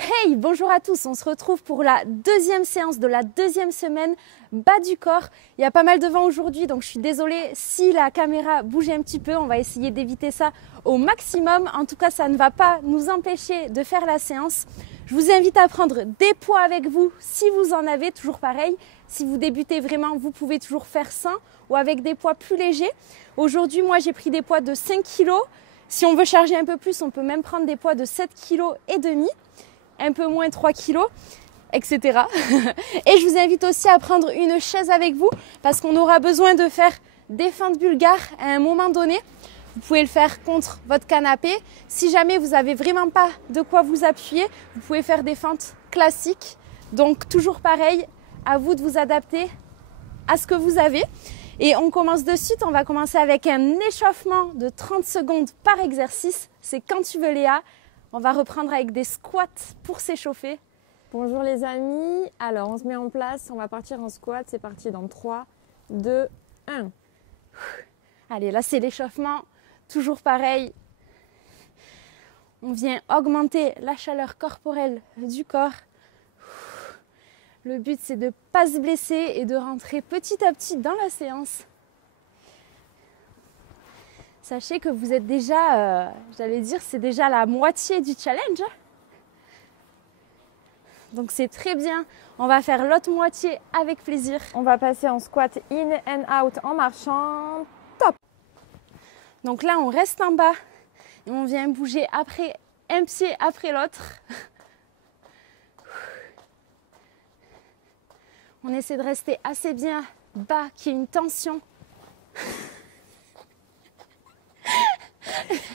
Hey, bonjour à tous, on se retrouve pour la deuxième séance de la deuxième semaine bas du corps. Il y a pas mal de vent aujourd'hui, donc je suis désolée si la caméra bouge un petit peu. On va essayer d'éviter ça au maximum. En tout cas, ça ne va pas nous empêcher de faire la séance. Je vous invite à prendre des poids avec vous si vous en avez, toujours pareil. Si vous débutez vraiment, vous pouvez toujours faire sans ou avec des poids plus légers. Aujourd'hui, moi, j'ai pris des poids de 5 kg. Si on veut charger un peu plus, on peut même prendre des poids de 7,5 kg. Un peu moins 3 kg, etc. Et je vous invite aussi à prendre une chaise avec vous parce qu'on aura besoin de faire des feintes bulgares à un moment donné. Vous pouvez le faire contre votre canapé. Si jamais vous n'avez vraiment pas de quoi vous appuyer, vous pouvez faire des feintes classiques. Donc toujours pareil, à vous de vous adapter à ce que vous avez. Et on commence de suite, on va commencer avec un échauffement de 30 secondes par exercice. C'est quand tu veux, Léa. On va reprendre avec des squats pour s'échauffer. Bonjour les amis, alors on se met en place, on va partir en squat, c'est parti dans 3, 2, 1. Allez, là c'est l'échauffement, toujours pareil. On vient augmenter la chaleur corporelle du corps. Le but c'est de ne pas se blesser et de rentrer petit à petit dans la séance. Sachez que vous êtes déjà, j'allais dire, c'est déjà la moitié du challenge. Donc c'est très bien. On va faire l'autre moitié avec plaisir. On va passer en squat in and out en marchant. Top. Donc là, on reste en bas et on vient bouger après un pied après l'autre. On essaie de rester assez bien bas, qu'il y ait une tension.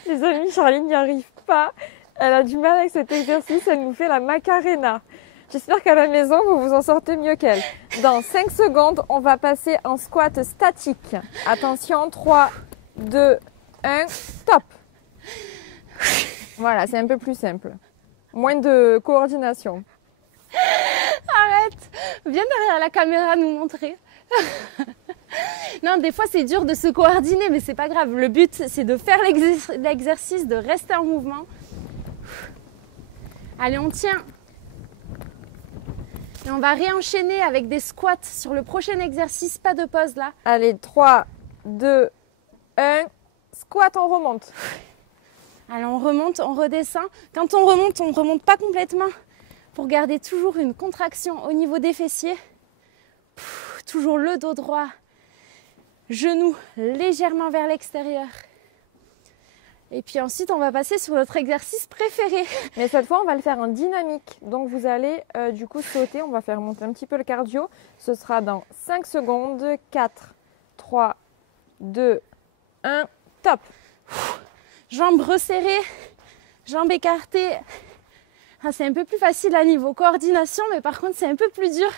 Les amis, Charline n'y arrive pas. Elle a du mal avec cet exercice, elle nous fait la Macarena. J'espère qu'à la maison, vous vous en sortez mieux qu'elle. Dans 5 secondes, on va passer en squat statique. Attention, 3, 2, 1, top. Voilà, c'est un peu plus simple. Moins de coordination. Arrête, viens derrière la caméra nous montrer. Non, des fois c'est dur de se coordonner, mais c'est pas grave. Le but c'est de faire l'exercice, de rester en mouvement. Allez, on tient. Et on va réenchaîner avec des squats sur le prochain exercice, pas de pause là. Allez, 3, 2, 1, squat, on remonte. Allez, on remonte, on redescend. Quand on remonte pas complètement pour garder toujours une contraction au niveau des fessiers. Toujours le dos droit, genoux légèrement vers l'extérieur. Et puis ensuite, on va passer sur notre exercice préféré. Mais cette fois, on va le faire en dynamique. Donc, vous allez du coup sauter. On va faire monter un petit peu le cardio. Ce sera dans 5 secondes. 4, 3, 2, 1, top. Jambes resserrées, jambes écartées. Ah, c'est un peu plus facile à niveau coordination, mais par contre, c'est un peu plus dur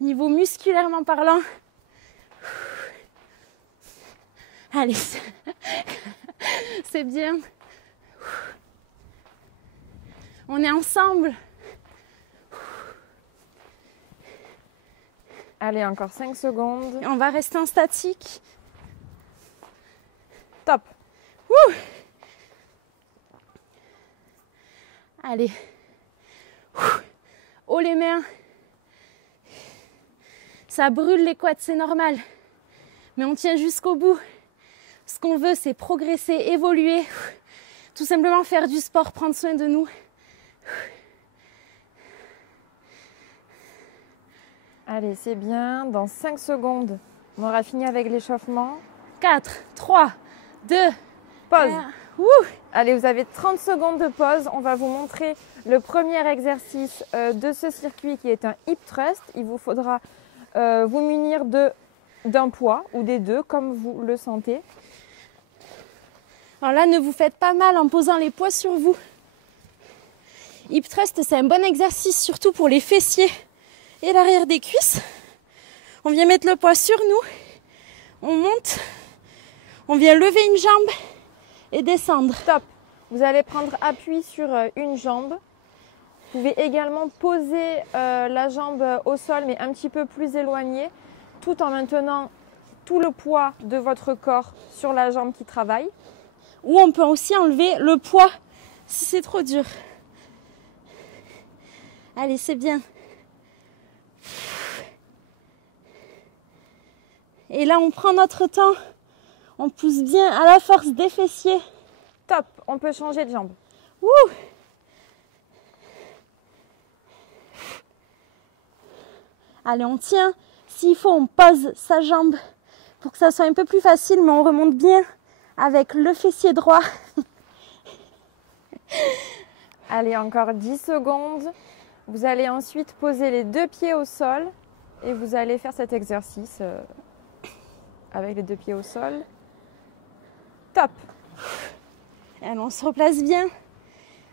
niveau musculairement parlant. Allez, c'est bien. On est ensemble. Allez, encore 5 secondes. Et on va rester en statique. Top. Ouh. Allez. Haut les mains. Ça brûle les quads, c'est normal. Mais on tient jusqu'au bout. Ce qu'on veut, c'est progresser, évoluer. Tout simplement faire du sport, prendre soin de nous. Allez, c'est bien. Dans 5 secondes, on aura fini avec l'échauffement. 4, 3, 2, pause. 1. Allez, vous avez 30 secondes de pause. On va vous montrer le premier exercice de ce circuit qui est un hip thrust. Il vous faudra vous munir d'un poids ou des deux, comme vous le sentez. Alors là, ne vous faites pas mal en posant les poids sur vous. Hip thrust, c'est un bon exercice, surtout pour les fessiers et l'arrière des cuisses. On vient mettre le poids sur nous. On monte. On vient lever une jambe et descendre. Top. Vous allez prendre appui sur une jambe. Vous pouvez également poser la jambe au sol, mais un petit peu plus éloignée, tout en maintenant tout le poids de votre corps sur la jambe qui travaille. Ou on peut aussi enlever le poids si c'est trop dur. Allez, c'est bien. Et là, on prend notre temps. On pousse bien à la force des fessiers. Top, on peut changer de jambe. Ouh. Allez, on tient. S'il faut, on pose sa jambe pour que ça soit un peu plus facile, mais on remonte bien avec le fessier droit. Allez, encore 10 secondes. Vous allez ensuite poser les 2 pieds au sol et vous allez faire cet exercice avec les 2 pieds au sol. Top. Allez, on se replace bien.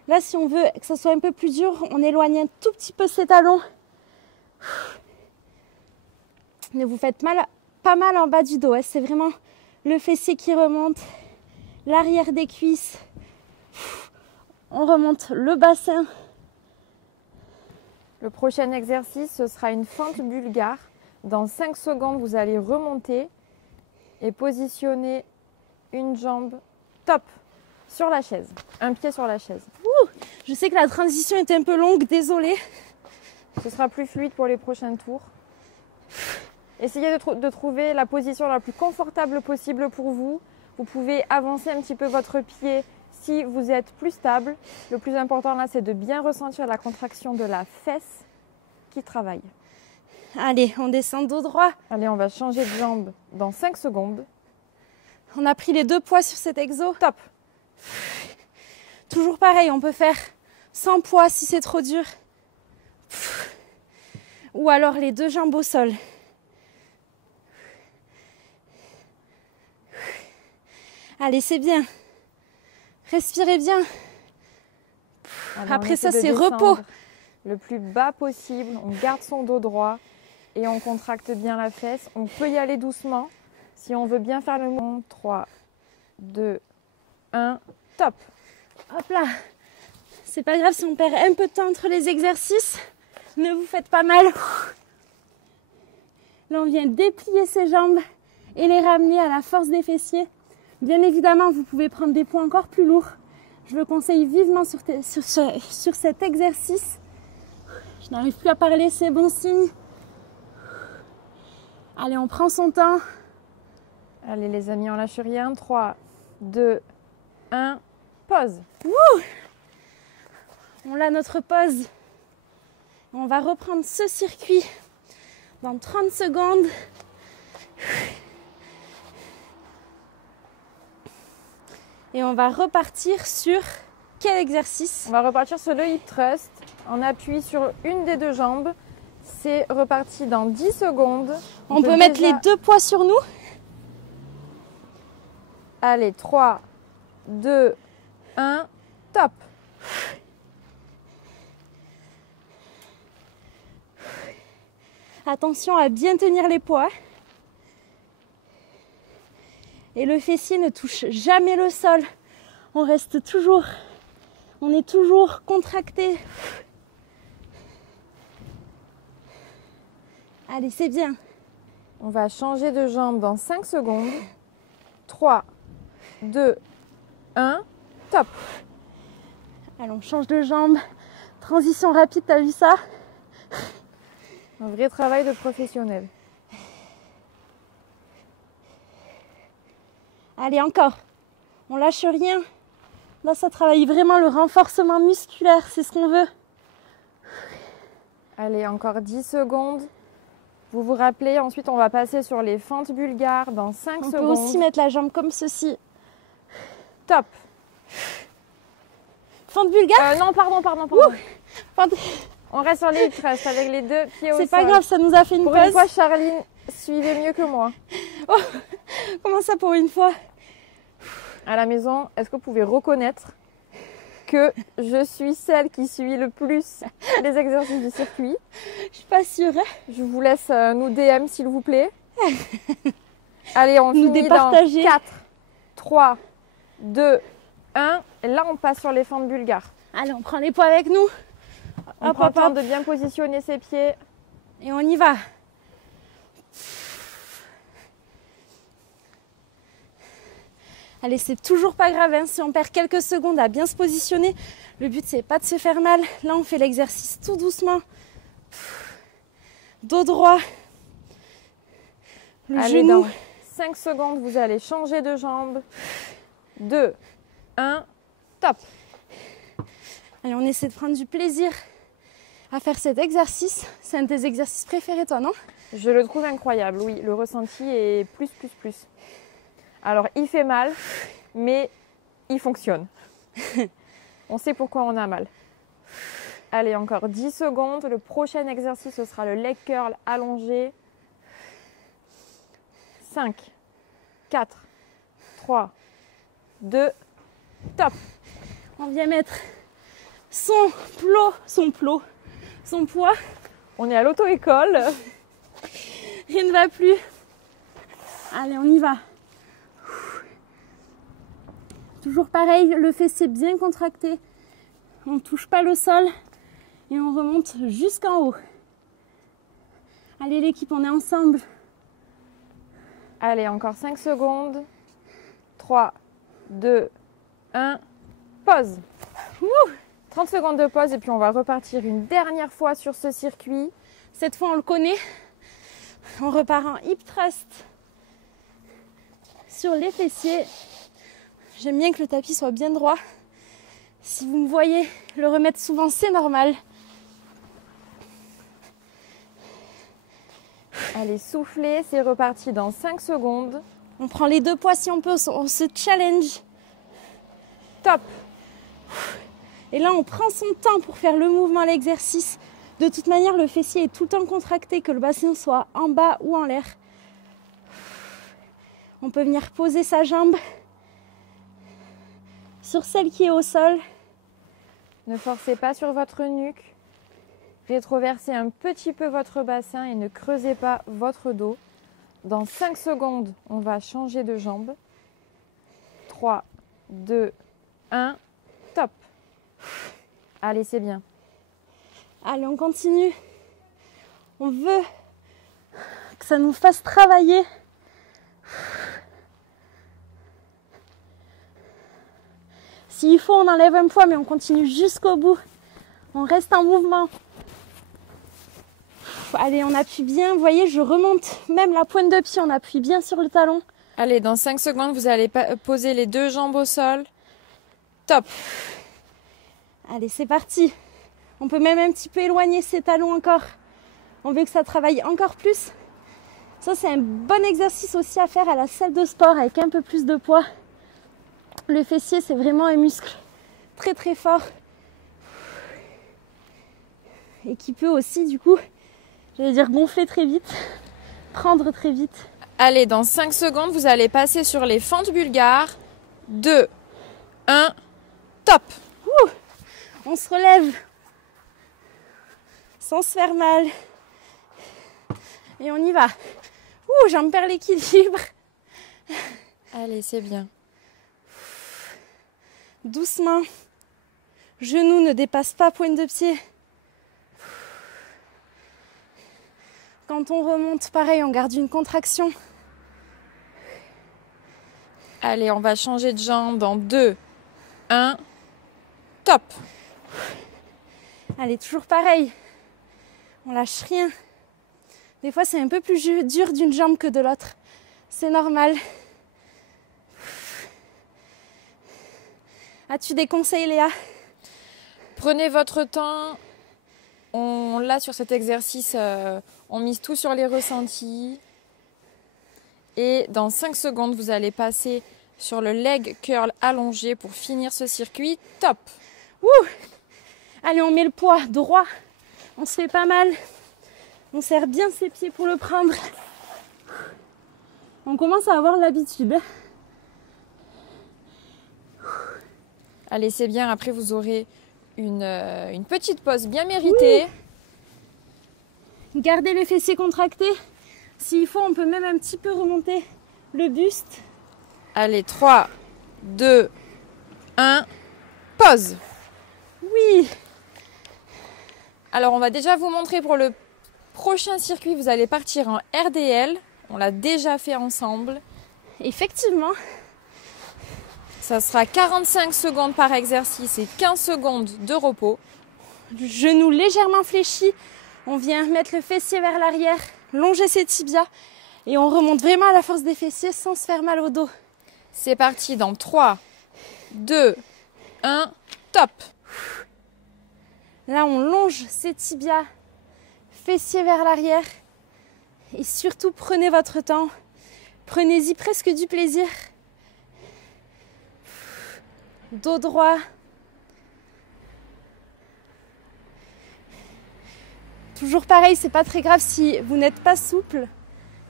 Là, si on veut que ça soit un peu plus dur, on éloigne un tout petit peu ses talons. Ne vous faites pas mal en bas du dos. Hein. C'est vraiment le fessier qui remonte, l'arrière des cuisses. On remonte le bassin. Le prochain exercice, ce sera une fente bulgare. Dans 5 secondes, vous allez remonter et positionner une jambe top sur la chaise. Un pied sur la chaise. Ouh, je sais que la transition est un peu longue, désolée. Ce sera plus fluide pour les prochains tours. Essayez de trouver la position la plus confortable possible pour vous. Vous pouvez avancer un petit peu votre pied si vous êtes plus stable. Le plus important là, c'est de bien ressentir la contraction de la fesse qui travaille. Allez, on descend dos droit. Allez, on va changer de jambe dans 5 secondes. On a pris les 2 poids sur cet exo. Top. Toujours pareil, on peut faire sans poids si c'est trop dur. Ou alors les 2 jambes au sol. Allez, c'est bien. Respirez bien. Allez, après ça, c'est descendre repos. Le plus bas possible. On garde son dos droit et on contracte bien la fesse. On peut y aller doucement si on veut bien faire le mouvement. 3, 2, 1, top. Hop là. C'est pas grave si on perd un peu de temps entre les exercices. Ne vous faites pas mal. Là, on vient déplier ses jambes et les ramener à la force des fessiers. Bien évidemment, vous pouvez prendre des poids encore plus lourds. Je le conseille vivement sur cet exercice. Je n'arrive plus à parler, c'est bon signe. Allez, on prend son temps. Allez les amis, on lâche rien. 3, 2, 1, pause. Wouh! On a notre pause. On va reprendre ce circuit dans 30 secondes. Et on va repartir sur quel exercice? On va repartir sur le hip thrust. On appuie sur une des 2 jambes. C'est reparti dans 10 secondes. On peut mettre les 2 poids sur nous. Allez, 3, 2, 1, top. Attention à bien tenir les poids. Et le fessier ne touche jamais le sol. On est toujours contracté. Allez, c'est bien. On va changer de jambe dans 5 secondes. 3, 2, 1, top. Allez, on change de jambe. Transition rapide, t'as vu ça? Un vrai travail de professionnel. Allez, encore. On lâche rien. Là, ça travaille vraiment le renforcement musculaire. C'est ce qu'on veut. Allez, encore 10 secondes. Vous vous rappelez, ensuite, on va passer sur les fentes bulgares dans 5 secondes. On peut aussi mettre la jambe comme ceci. Top. Fente bulgare? Non, pardon. Fente... On reste sur les hip thrusts avec les 2 pieds au sol. C'est pas grave, ça nous a fait une Pour pause. une fois, Charline suivait mieux que moi. Oh, comment ça pour une fois? À la maison, est-ce que vous pouvez reconnaître que je suis celle qui suit le plus les exercices du circuit? Je suis pas sûre. Je vous laisse nous DM s'il vous plaît. Allez, on nous finit départager. Dans 4, 3, 2, 1. Et là, on passe sur les fentes bulgares. Allez, on prend les poids avec nous. On prend le temps de bien positionner ses pieds. Et on y va. Allez, c'est toujours pas grave hein, si on perd quelques secondes à bien se positionner. Le but, c'est pas de se faire mal. Là, on fait l'exercice tout doucement. Dos droit. Le Allez, genou. dans 5 secondes, vous allez changer de jambe. 2, 1, top. Allez, on essaie de prendre du plaisir à faire cet exercice. C'est un de tes exercices préférés, toi, non? Je le trouve incroyable, oui. Le ressenti est plus. Alors, il fait mal, mais il fonctionne. On sait pourquoi on a mal. Allez, encore 10 secondes. Le prochain exercice, ce sera le leg curl allongé. 5, 4, 3, 2, top. On vient mettre son poids. On est à l'auto-école. Rien ne va plus. Allez, on y va. Toujours pareil, le fessier bien contracté. On ne touche pas le sol et on remonte jusqu'en haut. Allez l'équipe, on est ensemble. Allez, encore 5 secondes. 3, 2, 1, pause. 30 secondes de pause et puis on va repartir une dernière fois sur ce circuit. Cette fois, on le connaît. On repart en hip thrust sur les fessiers. J'aime bien que le tapis soit bien droit. Si vous me voyez le remettre souvent, c'est normal. Allez, soufflez, c'est reparti dans 5 secondes. On prend les deux poids si on peut, on se challenge. Top. Et là, on prend son temps pour faire le mouvement, l'exercice. De toute manière, le fessier est tout le temps contracté, que le bassin soit en bas ou en l'air. On peut venir poser sa jambe sur celle qui est au sol. Ne forcez pas sur votre nuque. Rétroversez un petit peu votre bassin et ne creusez pas votre dos. Dans 5 secondes, on va changer de jambe. 3, 2, 1, top. Allez, c'est bien. Allez, on continue. On veut que ça nous fasse travailler. S'il faut, on enlève un poids, mais on continue jusqu'au bout. On reste en mouvement. Allez, on appuie bien. Vous voyez, je remonte même la pointe de pied. On appuie bien sur le talon. Allez, dans 5 secondes, vous allez poser les deux jambes au sol. Top. Allez, c'est parti. On peut même un petit peu éloigner ses talons encore. On veut que ça travaille encore plus. Ça, c'est un bon exercice aussi à faire à la salle de sport avec un peu plus de poids. Le fessier, c'est vraiment un muscle très très fort. Et qui peut aussi, du coup, j'allais dire gonfler très vite, prendre très vite. Allez, dans 5 secondes, vous allez passer sur les fentes bulgares. 2, 1, top. On se relève sans se faire mal. Et on y va. J'en perds l'équilibre. Allez, c'est bien. Doucement. Genoux ne dépassent pas pointe de pied. Quand on remonte, pareil, on garde une contraction. Allez, on va changer de jambe dans 2, 1, top. Allez, toujours pareil. On lâche rien. Des fois, c'est un peu plus dur d'une jambe que de l'autre. C'est normal. As-tu des conseils, Léa? Prenez votre temps. Là, sur cet exercice, on mise tout sur les ressentis. Et dans 5 secondes, vous allez passer sur le leg curl allongé pour finir ce circuit. Top. Allez, on met le poids droit. On se fait pas mal. On serre bien ses pieds pour le prendre. On commence à avoir l'habitude. Allez, c'est bien. Après, vous aurez une petite pause bien méritée. Gardez les fessiers contractés. S'il faut, on peut même un petit peu remonter le buste. Allez, 3, 2, 1, pause. Oui. Alors, on va déjà vous montrer pour le prochain circuit. Vous allez partir en RDL. On l'a déjà fait ensemble. Effectivement. Ça sera 45 secondes par exercice et 15 secondes de repos. Le genou légèrement fléchi. On vient mettre le fessier vers l'arrière, longer ses tibias et on remonte vraiment à la force des fessiers sans se faire mal au dos. C'est parti dans 3, 2, 1, top. Là, on longe ses tibias, fessiers vers l'arrière et surtout prenez votre temps. Prenez-y presque du plaisir. Dos droit. Toujours pareil, c'est pas très grave si vous n'êtes pas souple,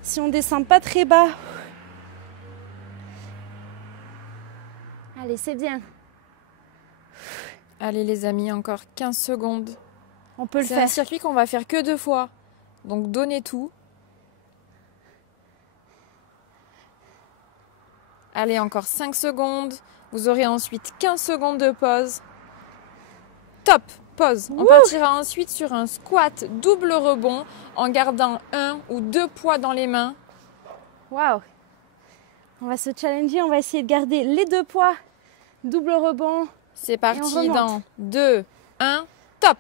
si on descend pas très bas. Allez, c'est bien. Allez les amis, encore 15 secondes. On peut le C'est faire. un circuit qu'on va faire que 2 fois. Donc donnez tout. Allez, encore 5 secondes. Vous aurez ensuite 15 secondes de pause. Top, pause. On partira ensuite sur un squat double rebond en gardant 1 ou 2 poids dans les mains. Waouh! On va se challenger, on va essayer de garder les 2 poids. Double rebond. C'est parti dans 2, 1, top!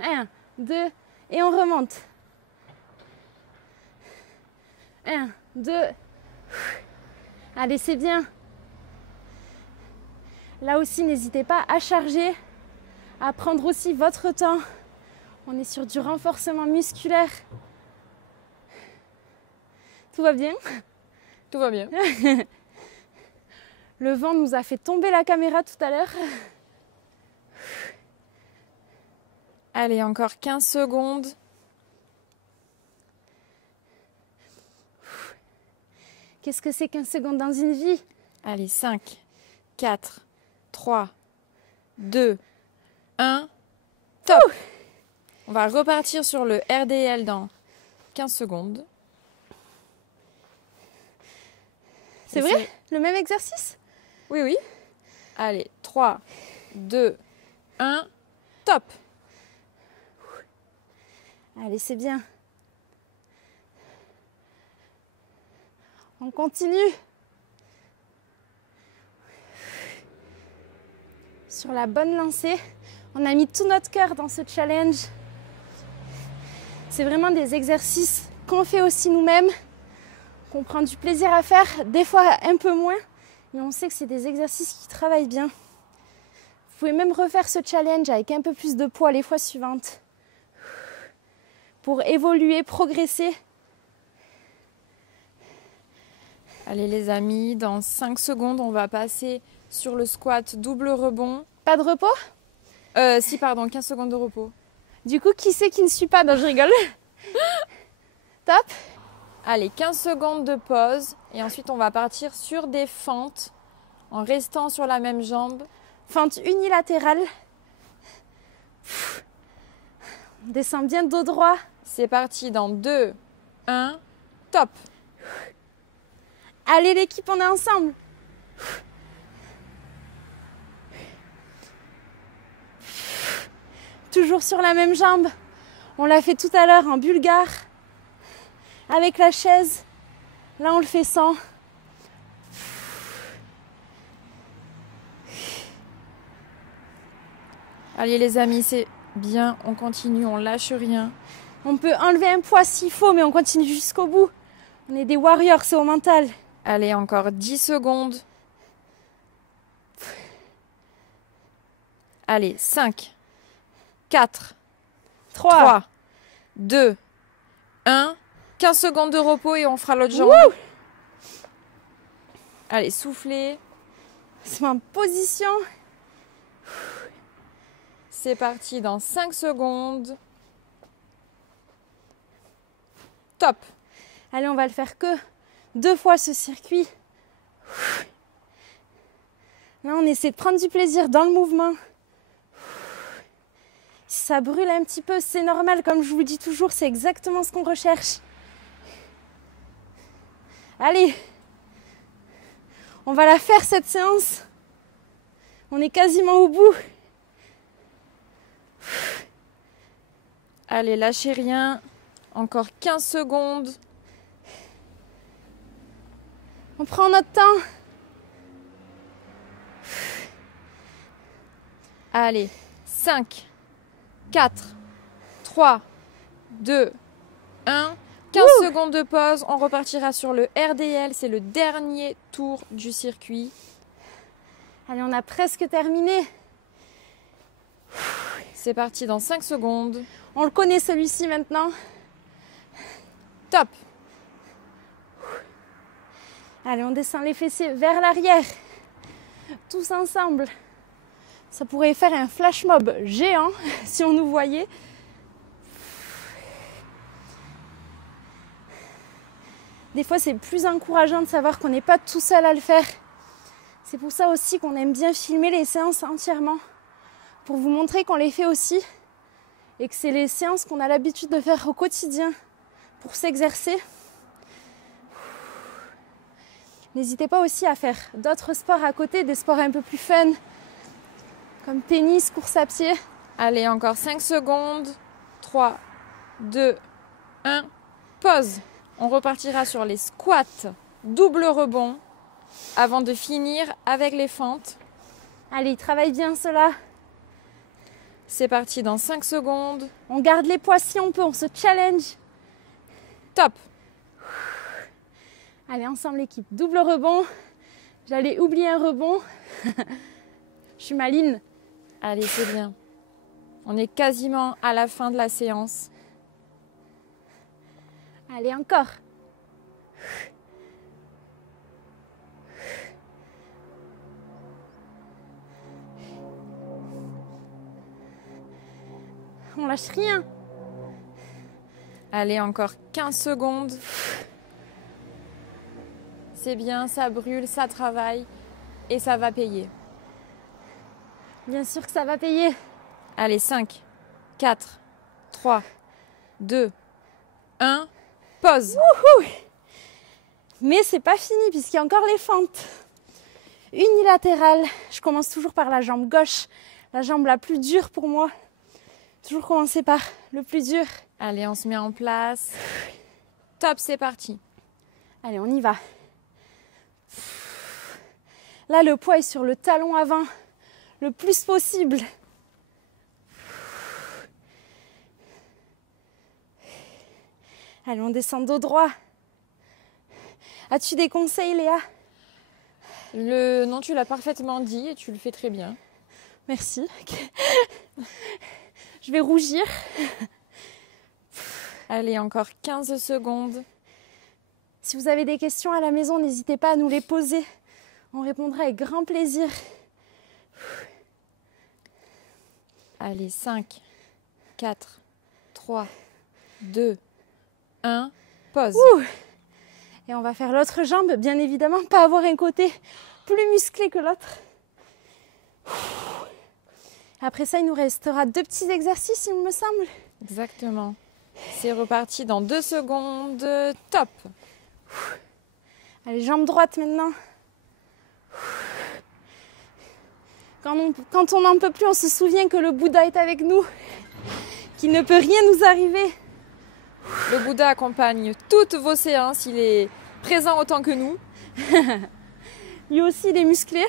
1, 2, et on remonte. 1, 2. Allez, c'est bien. Là aussi, n'hésitez pas à charger, à prendre aussi votre temps. On est sur du renforcement musculaire. Tout va bien? Tout va bien. Le vent nous a fait tomber la caméra tout à l'heure. Allez, encore 15 secondes. Qu'est-ce que c'est 15 secondes dans une vie? Allez, 5, 4, 3, 2, 1, top! On va repartir sur le RDL dans 15 secondes. C'est vrai? Le même exercice? Oui, oui. Allez, 3, 2, 1, top! Allez, c'est bien. On continue. Sur la bonne lancée. On a mis tout notre cœur dans ce challenge. C'est vraiment des exercices qu'on fait aussi nous-mêmes, qu'on prend du plaisir à faire, des fois un peu moins, mais on sait que c'est des exercices qui travaillent bien. Vous pouvez même refaire ce challenge avec un peu plus de poids les fois suivantes pour évoluer, progresser. Allez les amis, dans 5 secondes, on va passer sur le squat double rebond. Pas de repos? Si, pardon, 15 secondes de repos. Du coup, qui c'est qui ne suit pas? Non, je rigole. Top. Allez, 15 secondes de pause. Et ensuite, on va partir sur des fentes en restant sur la même jambe. Fente unilatérale. On descend bien dos droit. C'est parti dans 2, 1, top. Allez l'équipe, on est ensemble. Toujours sur la même jambe. On l'a fait tout à l'heure en bulgare. Avec la chaise. Là, on le fait sans. Allez les amis, c'est bien. On continue, on lâche rien. On peut enlever un poids s'il faut, mais on continue jusqu'au bout. On est des warriors, c'est au mental. Allez, encore 10 secondes. Allez, 5, 4, 3, 2, 1. 15 secondes de repos et on fera l'autre jambe. Wouh! Allez, soufflez. C'est en position. C'est parti dans 5 secondes. Top. Allez, on va le faire que 2 fois ce circuit. Là, on essaie de prendre du plaisir dans le mouvement. Si ça brûle un petit peu, c'est normal. Comme je vous le dis toujours, c'est exactement ce qu'on recherche. Allez, on va la faire cette séance. On est quasiment au bout. Allez, lâchez rien. Encore 15 secondes. On prend notre temps. Allez, 5, 4, 3, 2, 1. 15 secondes de pause. On repartira sur le RDL. C'est le dernier tour du circuit. Allez, on a presque terminé. C'est parti dans 5 secondes. On le connaît celui-ci maintenant. Top. Allez, on descend les fessiers vers l'arrière. Tous ensemble. Ça pourrait faire un flash mob géant si on nous voyait. Des fois, c'est plus encourageant de savoir qu'on n'est pas tout seul à le faire. C'est pour ça aussi qu'on aime bien filmer les séances entièrement. Pour vous montrer qu'on les fait aussi. Et que c'est les séances qu'on a l'habitude de faire au quotidien pour s'exercer. N'hésitez pas aussi à faire d'autres sports à côté, des sports un peu plus fun, comme tennis, course à pied. Allez, encore 5 secondes. 3, 2, 1. Pause. On repartira sur les squats double rebond avant de finir avec les fentes. Allez, travaille bien cela. C'est parti dans 5 secondes. On garde les poids si on peut, on se challenge. Top. Allez, ensemble l'équipe. Double rebond. J'allais oublier un rebond. Je suis maline. Allez, c'est bien. On est quasiment à la fin de la séance. Allez, encore. On lâche rien. Allez, encore 15 secondes. C'est bien, ça brûle, ça travaille et ça va payer. Bien sûr que ça va payer. Allez, 5, 4, 3, 2, 1. Pause. Wouhou! Mais c'est pas fini puisqu'il y a encore les fentes. Unilatérales. Je commence toujours par la jambe gauche, la jambe la plus dure pour moi. Toujours commencer par le plus dur. Allez, on se met en place. Top, c'est parti. Allez, on y va. Là, le poids est sur le talon avant le plus possible. Allez, on descend dos droit. As-tu des conseils, Léa? Non, tu l'as parfaitement dit et tu le fais très bien. Merci. Je vais rougir. Allez, encore 15 secondes. Si vous avez des questions à la maison, n'hésitez pas à nous les poser. On répondra avec grand plaisir. Allez, 5, 4, 3, 2, 1. Pause. Ouh. Et on va faire l'autre jambe, bien évidemment, pas avoir un côté plus musclé que l'autre. Après ça, il nous restera 2 petits exercices, il me semble. Exactement. C'est reparti dans 2 secondes. Top. Allez, jambe droite maintenant. Quand on n'en peut plus, on se souvient que le Bouddha est avec nous, qu'il ne peut rien nous arriver. Le Bouddha accompagne toutes vos séances, il est présent autant que nous. Lui aussi, il est musclé.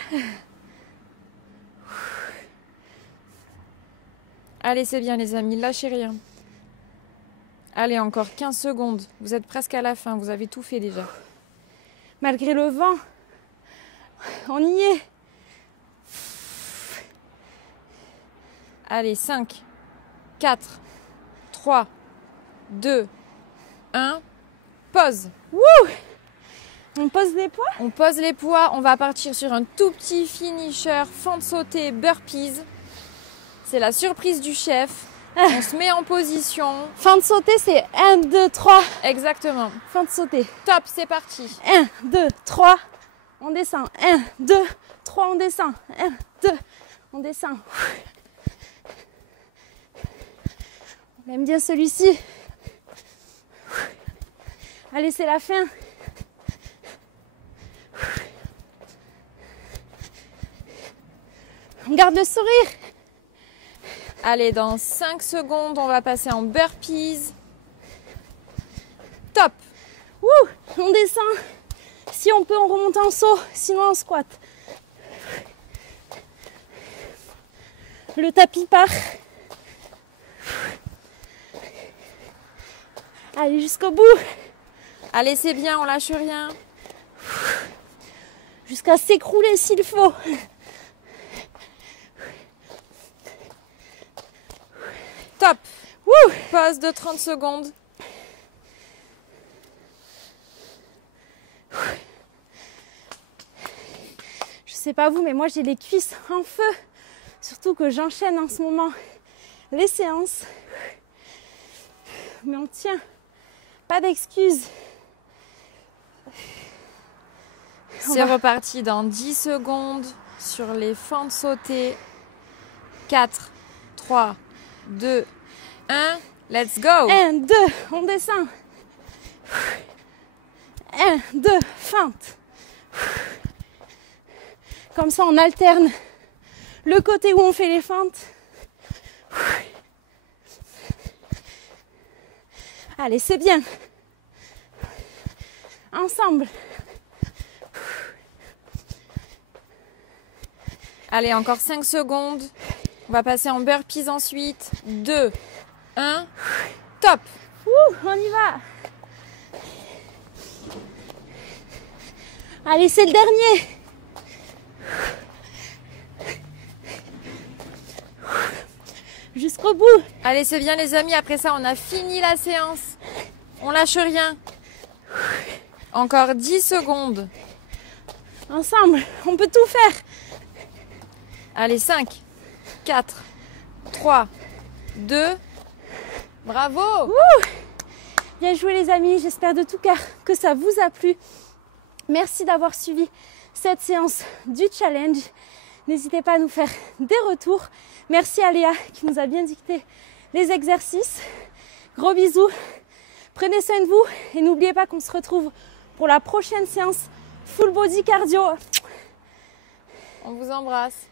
Allez, c'est bien les amis, lâchez rien. Allez, encore 15 secondes. Vous êtes presque à la fin, vous avez tout fait déjà. Malgré le vent, on y est. Allez, 5, 4, 3, 2, 1. Pause. Wouh! On pose les poids? On pose les poids. On va partir sur un tout petit finisher, fente sautée, burpees. C'est la surprise du chef. On se met en position. Fente sautée, c'est 1, 2, 3. Exactement. Fente sautée. Top, c'est parti. 1, 2, 3. On descend. 1, 2, 3. On descend. 1, 2. On descend. On aime bien celui-ci. Allez, c'est la fin. On garde le sourire. Allez, dans 5 secondes, on va passer en burpees. Top. Ouh, on descend. Si on peut, on remonte en saut. Sinon, on squat. Le tapis part. Allez, jusqu'au bout. Allez, c'est bien, on lâche rien. Jusqu'à s'écrouler s'il faut. Top. Wouh. Pause de 30 secondes. Je sais pas vous, mais moi j'ai les cuisses en feu. Surtout que j'enchaîne en ce moment les séances. Mais on tient. Pas d'excuses. C'est reparti dans 10 secondes sur les fentes sautées. 4, 3, 2, 1. Let's go. 1, 2, on descend. 1, 2, feinte. Comme ça, on alterne le côté où on fait les fentes. Allez, c'est bien. Ensemble. Allez, encore 5 secondes. On va passer en burpees ensuite. 2, 1. Top. On y va. Allez, c'est le dernier. Jusqu'au bout. Allez, c'est bien les amis. Après ça, on a fini la séance. On lâche rien. Encore 10 secondes. Ensemble, on peut tout faire. Allez, 5, 4, 3, 2. Bravo. Bien joué les amis, j'espère de tout cœur que ça vous a plu. Merci d'avoir suivi cette séance du challenge. N'hésitez pas à nous faire des retours. Merci à Léa qui nous a bien dicté les exercices. Gros bisous, prenez soin de vous et n'oubliez pas qu'on se retrouve pour la prochaine séance full body cardio. On vous embrasse.